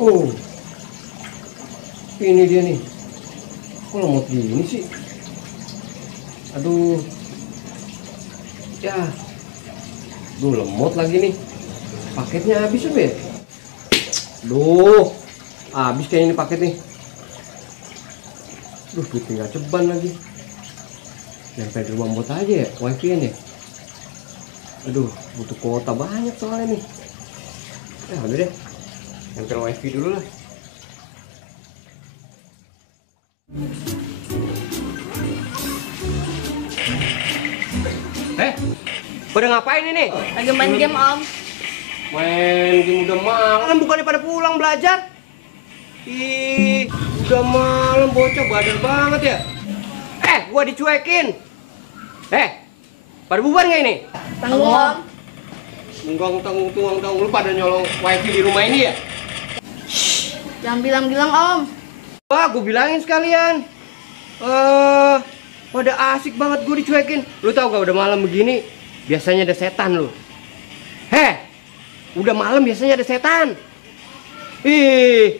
Oh, ini dia nih. Kok lemot gini sih? Aduh. Ya. Duh, lemot lagi nih. Paketnya habis ya? Duh. Habis kayaknya ini paket nih. Duh, tinggal ceban lagi. Nempel di rumah Mbot aja ya, wifi-nya. Aduh, butuh kuota banyak soalnya nih. Ya udah deh, nempel wifi dulu lah. Pada ngapain ini? Lagi main game, Om. Main game udah malam, bukannya pada pulang belajar? Ih, udah malam bocah badan banget ya. Gua dicuekin. Pada bubar nggak ini? Tanggung, Om. Tanggung, lu pada nyolong wifi di rumah ini ya? Jangan bilang-bilang, Om. Wah, gua bilangin sekalian. Pada asik banget gua dicuekin. Lu tahu gak udah malam begini, biasanya ada setan lu. Udah malam biasanya ada setan. Ih,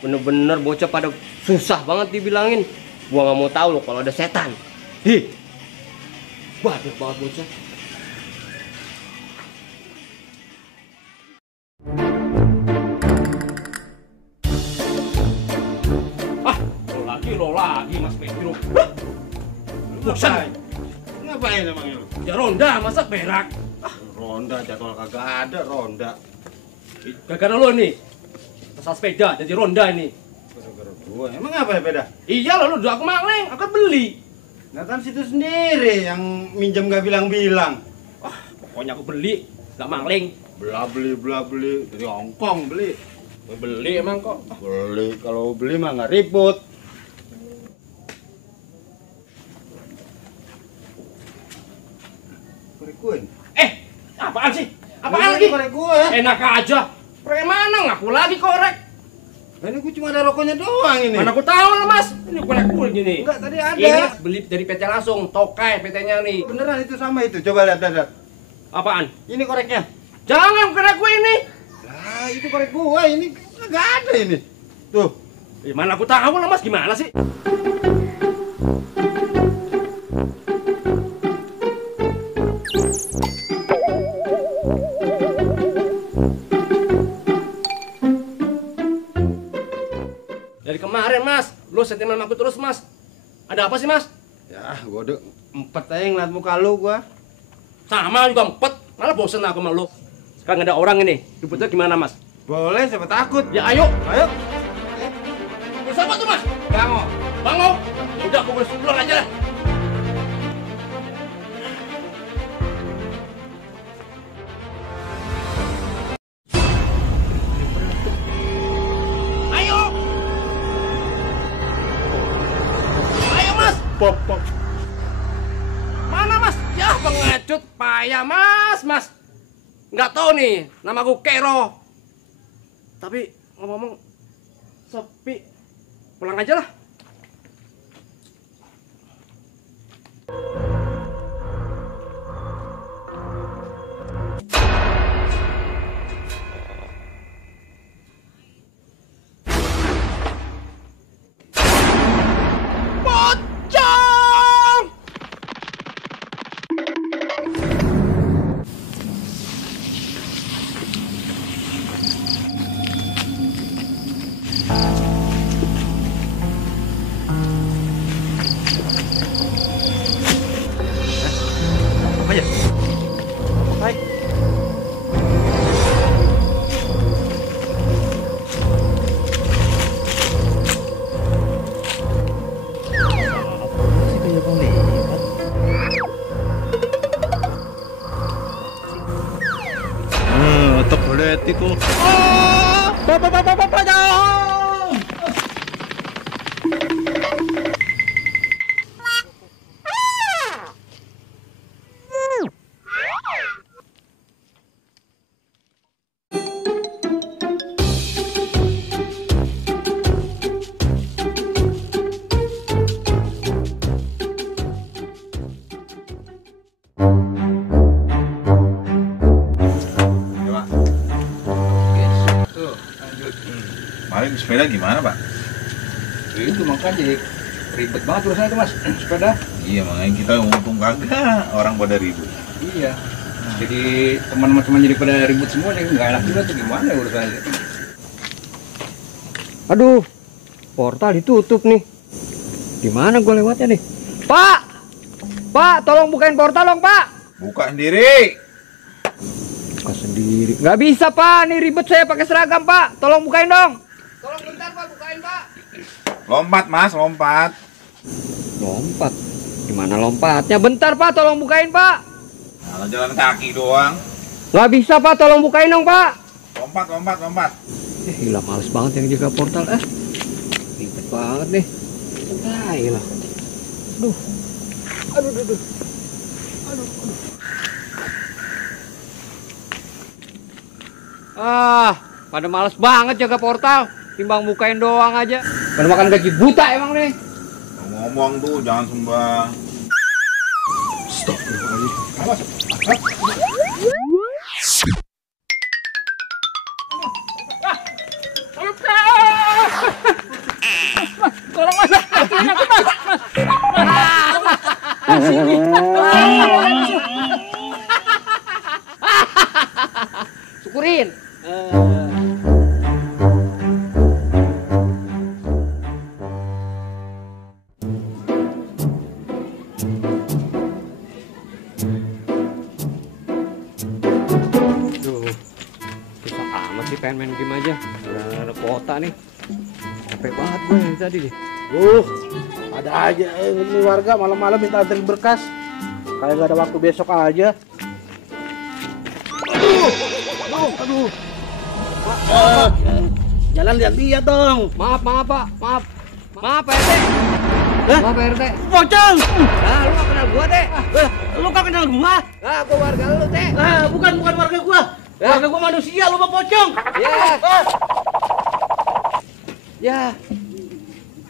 bener-bener bocah pada susah banget dibilangin. Gua nggak mau tahu lo kalau ada setan. Ih, banyak banget bocah. Lo lagi Mas Pedro. Bosan. Ngapain emangnya lu? Ya ronda, masa berak. Ronda jadwal kagak ada ronda. Gara-gara lo nih. Asal sepeda jadi ronda ini. Gara-gara gua. Emang apa ya beda? Iya lo udah aku maling, aku beli. Nah kan situ sendiri yang minjem gak bilang-bilang. Pokoknya aku beli, gak maling. Bela beli dari Hongkong beli. Beli emang kok. Beli kalau beli mah nggak ribut. Korekuin. Apaan sih? Apaan lagi? Korek gue. Enak aja. Korek mana? Ngaku lagi korek. Nah, ini gue cuma ada rokoknya doang ini. Mana aku tahu lah Mas. Ini korek gue gini. Enggak, tadi ada. Ini beli dari PT langsung, Tokai PT-nya nih. Beneran itu sama itu. Coba lihat. Apaan? Ini koreknya. Jangan korek gue ini. Lah, itu korek gue ini nggak ada ini. Tuh. Mana aku tahu lah Mas, gimana sih? Dari kemarin Mas, lu sentimen sama aku terus Mas. Ada apa sih Mas? Ya, gua udah empet aja ngeliat muka lu gua. Sama juga empet, malah bosen aku sama lu. Sekarang ada orang ini, ributnya gimana Mas? Boleh, siapa takut? Ya ayo. Ayo. Siapa tuh Mas? Bango. Bango. Udah aku pulang aja lah. Ayo. Ayo Mas. Pop. Mana Mas? Ya pengecut payah Mas. Nggak tahu nih, nama aku Kero. Tapi ngomong-ngomong sepi. Pulang aja lah. Pocong! Apa ya? Hai. Otak politik kok. Bapak jangan! Coba. Oke, tuh lanjut. sepeda gimana, Pak? Itu makanya ribet banget urusannya itu, Mas. Sepeda. Iya, makanya kita untung kagak orang pada ribut. Iya. Jadi teman-teman jadi pada ribut semua, nih nggak enak juga tuh gimana ya urusannya. Aduh, portal ditutup nih. Gimana gue lewatnya nih? Pak! Pak, tolong bukain portal dong, Pak! Buka sendiri. Buka sendiri. Nggak bisa, Pak. Nih ribet saya pakai seragam, Pak. Tolong bukain dong. Tolong bentar, Pak. Bukain, Pak. Lompat, Mas, lompat. Lompat? Gimana lompatnya? Bentar, Pak. Tolong bukain, Pak. Kalau jalan kaki doang. Nggak bisa, Pak. Tolong bukain dong, Pak. Lompat, lompat, lompat. Gila, males banget yang jaga portal. Ribet banget nih. Gila. Aduh. Aduh, aduh, aduh. Aduh, aduh. Pada males banget jaga portal. Timbang bukain doang aja. Pada makan gaji buta emang nih. Ngomong tuh jangan sembah. Stop. Tolong Mas. Syukurin. Duh, susah amat sih pengen main game aja. Ada kuota nih. Capek banget gue dari tadi nih. Ada aja ini warga malam-malam minta anterin berkas. Kayak gak ada waktu besok aja. Aduh. Jalan lihat-lihat dong. Maaf, Pak. Maaf, Pak RT. Maaf, Pak RT. Pocong. Ah, lu gak kenal gua, Teh. Lu kan kenal gua? Ah, gua warga lu, Teh. Bukan warga gua. Warga gua manusia, lu mah pocong. Ya.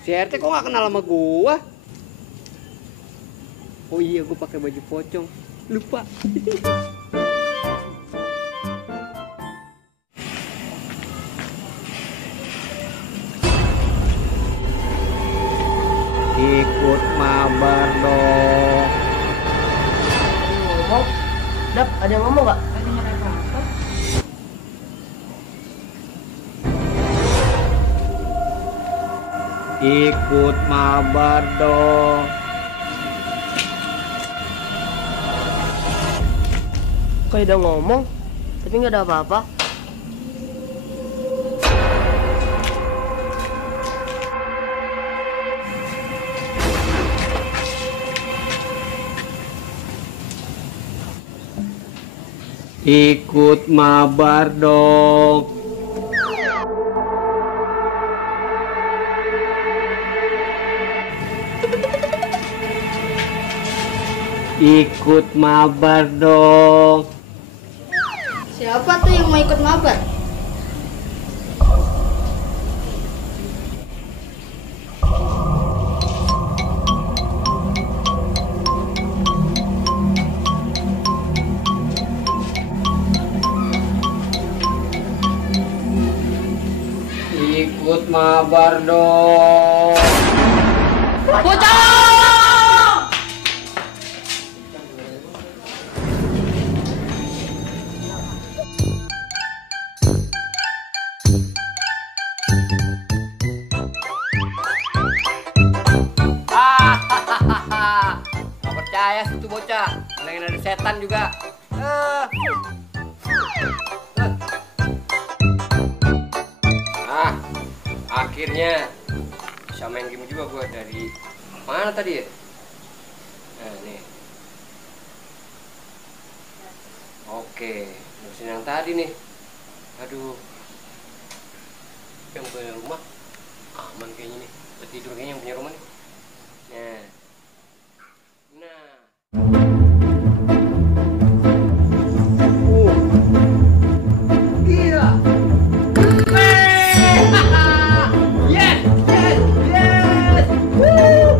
Si RT kok gak kenal sama gua? Oh iya, gua pakai baju pocong. Lupa. Ikut mabar dong. Dap, ada yang ngomong nggak? Ikut mabar dong. Kayak udah ngomong, tapi nggak ada apa-apa. Ikut mabar dong. Ikut mabar dong. Siapa tuh yang mau ikut mabar? Ikut mabar dong. Bocah! Gak percaya sih tuh bocah. Bilangin ada setan juga. Akhirnya bisa main game juga gue. Dari mana tadi ya? Nah nih. Oke, musim yang tadi nih. Aduh, yang punya rumah aman kayaknya nih. Udah tidur kayaknya yang punya rumah nih. Nah. Gila. Yes, yes, yes. Woo.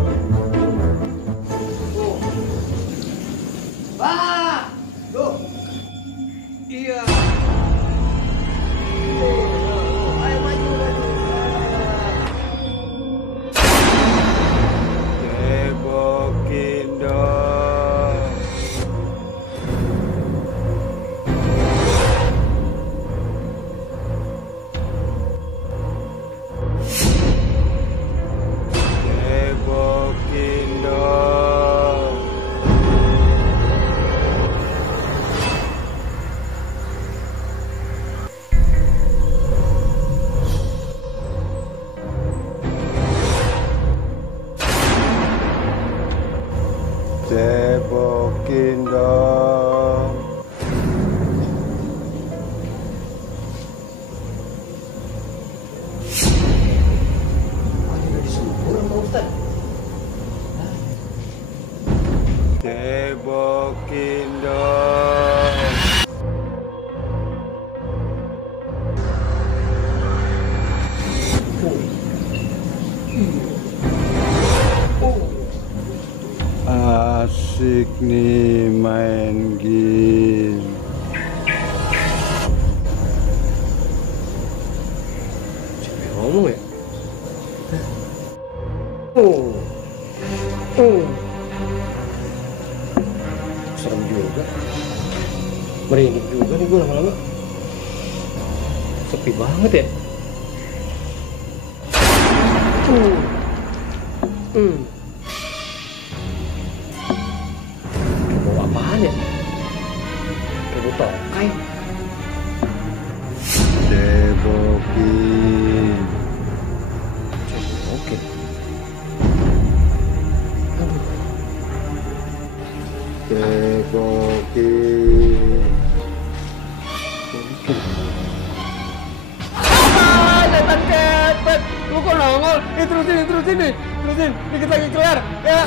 Wah. Tuh. Iya. Ayo maju, maju. nih main game. Siapa yang ngomong ya? Serem juga. Merinding juga nih gue lama-lama. Sepi banget ya. Bawa apaan ya? Kayak bau tokai. Cebokin. Oke. Cebokin. Setan kepet. Lu kok nongol? Terusin nih. Terusin. Dikit lagi kelar. Ya.